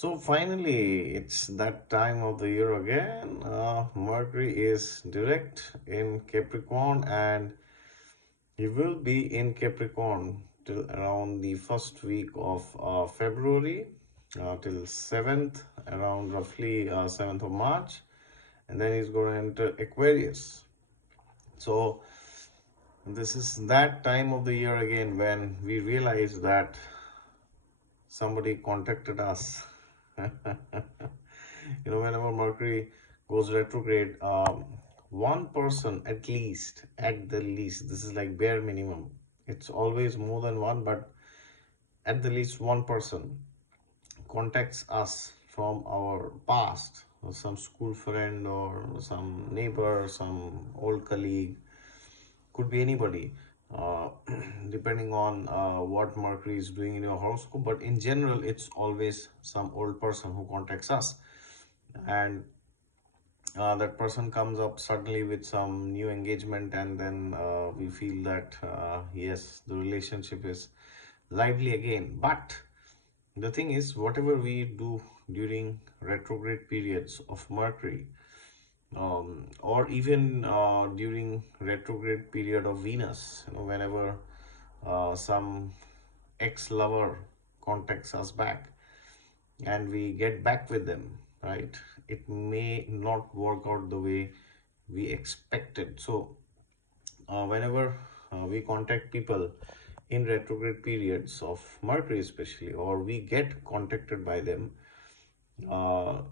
So finally, it's that time of the year again. Mercury is direct in Capricorn, and he will be in Capricorn till around the first week of February, till 7th, around roughly 7th of March, and then he's going to enter Aquarius. So this is that time of the year again when we realize that somebody contacted us. Whenever Mercury goes retrograde, one person at the least, this is like bare minimum. It's always more than one, but at the least one person contacts us from our past, or some school friend, or some neighbor, some old colleague, could be anybody, uh, depending on what Mercury is doing in your horoscope. But in general, it's always some old person who contacts us, and that person comes up suddenly with some new engagement, and then we feel that yes, the relationship is lively again. But the thing is, whatever we do during retrograde periods of Mercury, or even during retrograde period of Venus, whenever some ex-lover contacts us back and we get back with them, right? It may not work out the way we expected. So whenever we contact people in retrograde periods of Mercury especially, or we get contacted by them,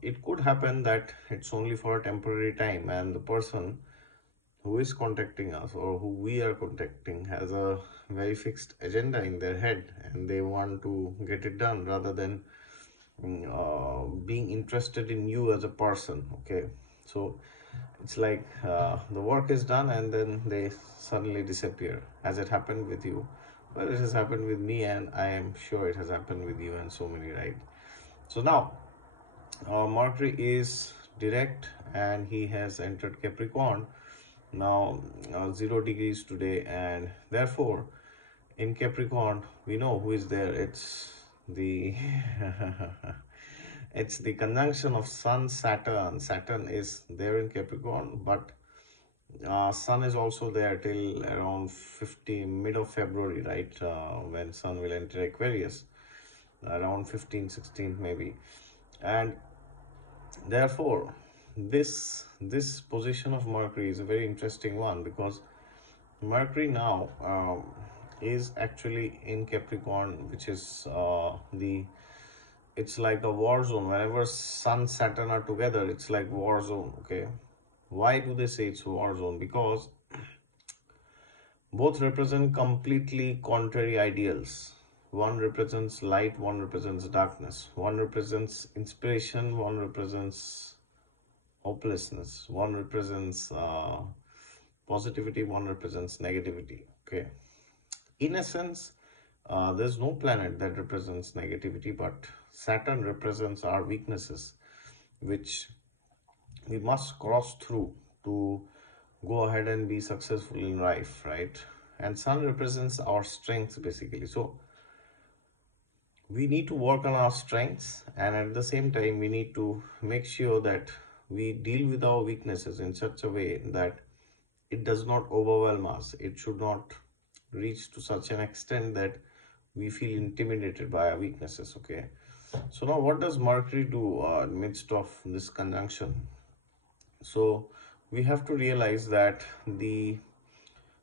it could happen that it's only for a temporary time, and the person who is contacting us or who we are contacting has a very fixed agenda in their head, and they want to get it done rather than being interested in you as a person. Okay, so it's like the work is done and then they suddenly disappear. Has it happened with you? Well, it has happened with me, and I am sure it has happened with you and so many, right? So now Mercury is direct and he has entered Capricorn now, 0 degrees today, and therefore in Capricorn we know who is there. It's the it's the conjunction of Sun Saturn. Saturn is there in Capricorn, but Sun is also there till around mid of February, right? When Sun will enter Aquarius, around 15, 16 maybe, and therefore this position of Mercury is a very interesting one, because Mercury now is actually in Capricorn, which is the it's like a war zone. Whenever Sun Saturn are together, it's like war zone. Okay, why do they say it's war zone? Because both represent completely contrary ideals. One represents light, one represents darkness. One represents inspiration, one represents hopelessness. One represents positivity, one represents negativity. Okay, in a sense, there's no planet that represents negativity, but Saturn represents our weaknesses, which we must cross through to go ahead and be successful in life, right? And Sun represents our strengths basically. So we need to work on our strengths, and at the same time we need to make sure that we deal with our weaknesses in such a way that it does not overwhelm us. It should not reach to such an extent that we feel intimidated by our weaknesses. Okay, so now what does Mercury do in midst of this conjunction? So we have to realize that the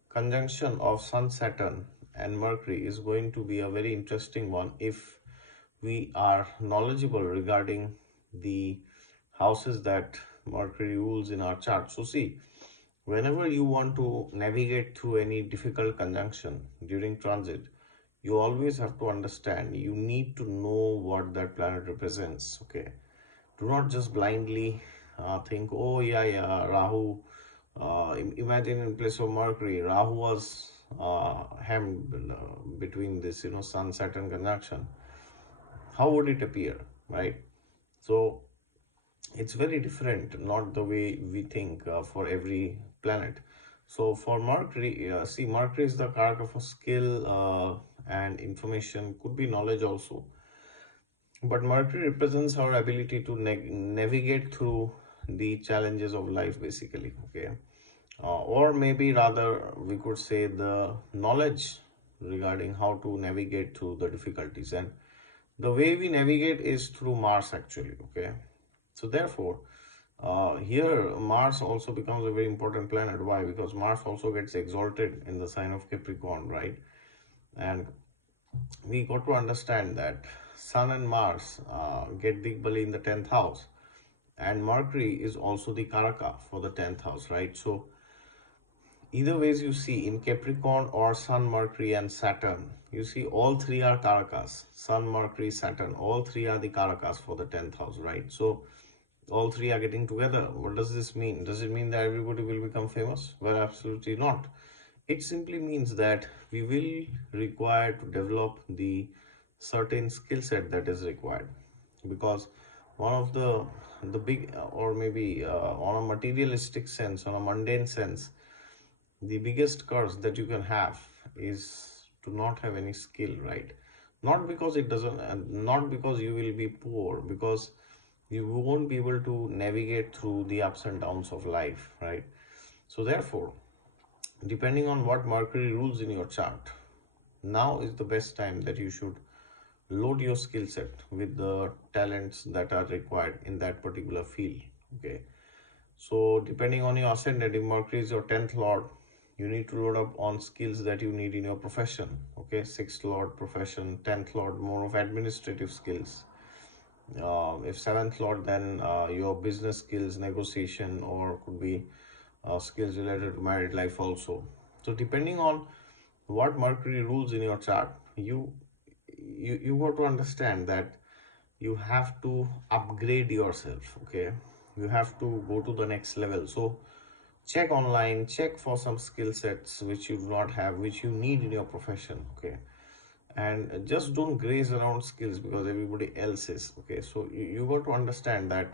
conjunction of Sun, Saturn and Mercury is going to be a very interesting one if we are knowledgeable regarding the houses that Mercury rules in our chart. So see, whenever you want to navigate through any difficult conjunction during transit, you always have to understand, you need to know what that planet represents. Okay, do not just blindly think, oh yeah, Rahu. Imagine in place of Mercury, Rahu was hemmed between this, Sun Saturn conjunction. How would it appear, right? So it's very different, not the way we think for every planet. So for Mercury, see, Mercury is the card of a skill and information, could be knowledge also. But Mercury represents our ability to navigate through the challenges of life, basically. Okay, or maybe rather we could say the knowledge regarding how to navigate through the difficulties, and the way we navigate is through Mars, actually. Okay, so therefore, here Mars also becomes a very important planet. Why? Because Mars also gets exalted in the sign of Capricorn, right? And we got to understand that Sun and Mars get Digbali in the 10th house, and Mercury is also the Karaka for the 10th house, right? So either ways you see in Capricorn or Sun, Mercury, and Saturn, you see all three are Karakas. Sun, Mercury, Saturn, all three are the Karakas for the 10th house, right? So all three are getting together. What does this mean? Does it mean that everybody will become famous? Well, absolutely not. It simply means that we will require to develop the certain skill set that is required, because one of the big or maybe on a materialistic sense, on a mundane sense, the biggest curse that you can have is to not have any skill, right? Not because it doesn't, not because you will be poor, because you won't be able to navigate through the ups and downs of life, right? So therefore, depending on what Mercury rules in your chart, now is the best time that you should load your skill set with the talents that are required in that particular field. Okay, so depending on your ascendant, if Mercury is your 10th lord, you need to load up on skills that you need in your profession. Okay, 6th lord profession, 10th lord more of administrative skills. If 7th lord, then your business skills, negotiation, or could be skills related to married life also. So depending on what Mercury rules in your chart, you got to understand that you have to upgrade yourself. Okay, you have to go to the next level. So check online, check for some skill sets which you do not have, which you need in your profession. Okay, and just don't graze around skills because everybody else is. Okay, so you got to understand that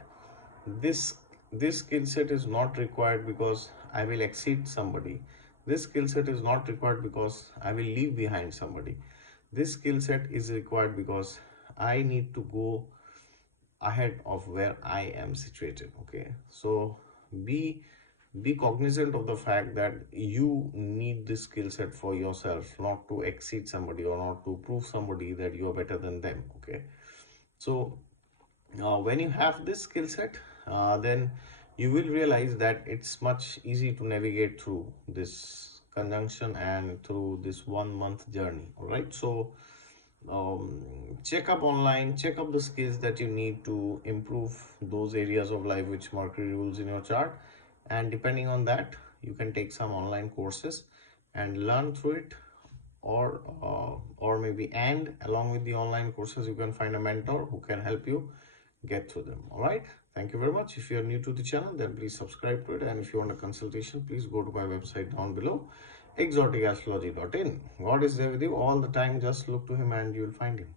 this this skill set is not required because I will exceed somebody. This skill set is not required because I will leave behind somebody. This skill set is required because I need to go ahead of where I am situated. Okay, so be be cognizant of the fact that you need this skill set for yourself, not to exceed somebody or not to prove somebody that you are better than them. Okay, so when you have this skill set, then you will realize that it's much easy to navigate through this conjunction and through this 1 month journey. All right, so check up online, check up the skills that you need to improve those areas of life which Mercury rules in your chart, and depending on that, you can take some online courses and learn through it, or maybe, and along with the online courses, you can find a mentor who can help you get through them. All right, thank you very much. If you are new to the channel, then please subscribe to it, and if you want a consultation, please go to my website down below, exoticastrology.in. God is there with you all the time. Just look to him and you will find him.